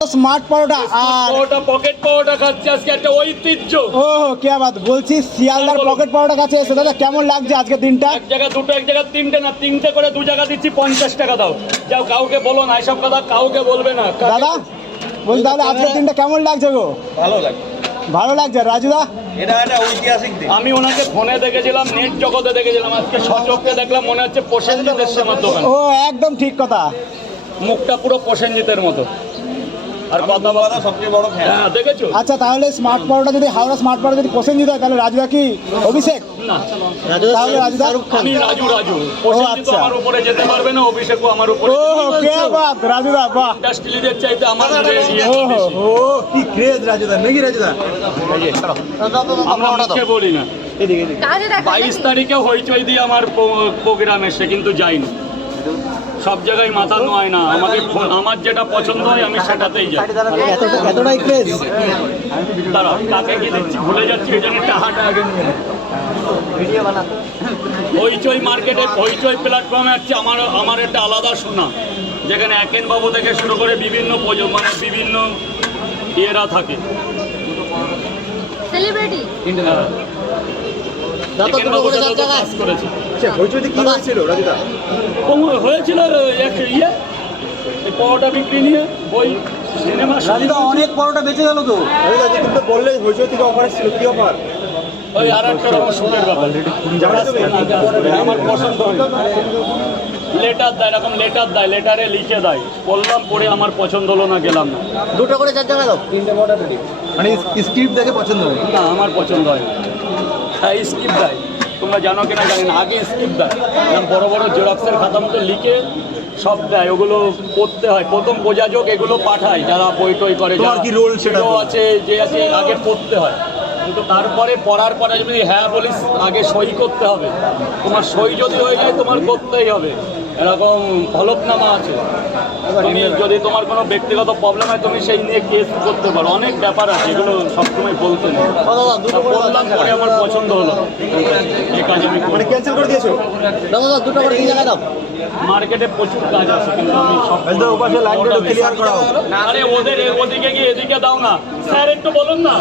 Smart পরোটা আর পরোটা pocket পরোটা খাচ্ছে আজকে একটা ঐতিহ্য। ও কে বাত বলছি শিয়ালদার। পকেট পরোটা কাছে এসে দাদা কেমন লাগছে আজকে দিনটা? এক জায়গায় দুটো এক জায়গায় তিনটে না তিনটে করে দু জায়গা দিচ্ছি পঞ্চাশ টাকা দাও। যাও কাউকে বলো না এসব কথা কাউকে বলবে না। দাদা বলছি তাহলে আজকের দিনটা কেমন লাগছে গো? ভালো লাগে ভালো লাগছে রাজুদা এটা একটা ঐতিহাসিক দিন। আমি ওনাকে ফোনে দেখেছিলাম নেট জগতে দেখেছিলাম আজকে সচক্ষে দেখলাম মনে হচ্ছে প্রসেনজিৎ এসছে আমার দোকানে। ও একদম ঠিক কথা। মুখটা পুরো প্রসেনজিতের মতো। আর কথা সবচেয়ে বড় ফ্যান হ্যাঁ দেখেছ? আচ্ছা তাহলে স্মার্ট পরোটা যদি হাওড়া স্মার্ট পরোটা যদি পছন্দ হয় তাহলে রাজুদা কি অভিষেক? না। তাহলে রাজুদা আমি রাজু রাজু। প্রসেনজিৎ আচ্ছা। আমার উপরে যেতে পারবে না অভিষেকও আমার উপরে ও কে বাত রাজুদা বাহ। ইন্ডাস্ট্রিদের চাইতে আমার ও কি ক্রেজ রাজুদা নাকি রাজুদা আমরা বলি না। বাইশ তারিখে হইচই দিয়ে আমার প্রোগ্রাম এসে কিন্তু যাইনি সব জায়গায় মাথা নোয় না। আমাকে আমার যেটা পছন্দ হয় আমি সেটাতেই যাই। এতটাই ক্রেজ দাঁড়াও কাকে কি দিচ্ছি ভুলে যাচ্ছি এই জন্য টাকাটা আগে নিয়ে হইচই মার্কেটে হইচই প্ল্যাটফর্মে হচ্ছে আমার আমার একটা আলাদা শোনা যেখানে একেন বাবু থেকে শুরু করে বিভিন্ন প্রজ- মানে বিভিন্ন ইয়েরা থাকে। সেলিব্রিটি হ্যাঁ। একেন বাবুর সাথেও তো কাজ করেছি। হয়েছিল এক ইয়ে এই পরোটা বিক্রি নিয়ে ওই সিনেমা রাজুদা অনেক পরোটা বেঁচে গেল তো। বললে হইচই থেকে অফার ছিল কি অফার? ওই আর একটা রকম শুটের ব্যাপার আমার পছন্দ হয়। লেটার দেয় এরকম লেটার দেয় লেটারে লিখে দেয়। বললাম পরে আমার পছন্দ হলো না গেলাম না। দুটো করে চার জায়গা দাও। তিনটে পরোটা মানে স্ক্রিপ্ট দেখে পছন্দ হয়। না আমার পছন্দ হয় না। হ্যাঁ স্কিপ দেয় তোমরা জানো কিনা জানি না আগে স্কিপ দেয় বড় বড় জেরক্সের খাতা মতো লিখে সব দেয় ওগুলো পড়তে হয়। প্রথম প্রযোজক এগুলো পাঠায় যারা বই টই করে যারা কি রোল সেটাও আছে যে আছে আগে পড়তে হয়। কিন্তু তারপরে পড়ার পরে যদি হ্যাঁ বলিস আগে সই করতে হবে। তোমার সই যদি হয়ে যায় তোমার করতেই হবে। এরকম হলফনামা আছে। তুমি যদি তোমার কোনো ব্যক্তিগত প্রবলেম হয় তুমি সেই নিয়ে কেস করতে পারো। অনেক ব্যাপার আছে এগুলো সবসময় বলতে নেই। বললাম পরে আমার পছন্দ হলো। এই কাজ আমি করি। ক্যান্সেল করে দিয়েছ? দাদা দুটো করে দাও। মার্কেটে প্রচুর কাজ আছে কিন্তু আমি সব আরে ওদের ওদিকে গিয়ে এদিকে দাও না। স্যার একটু বলুন না।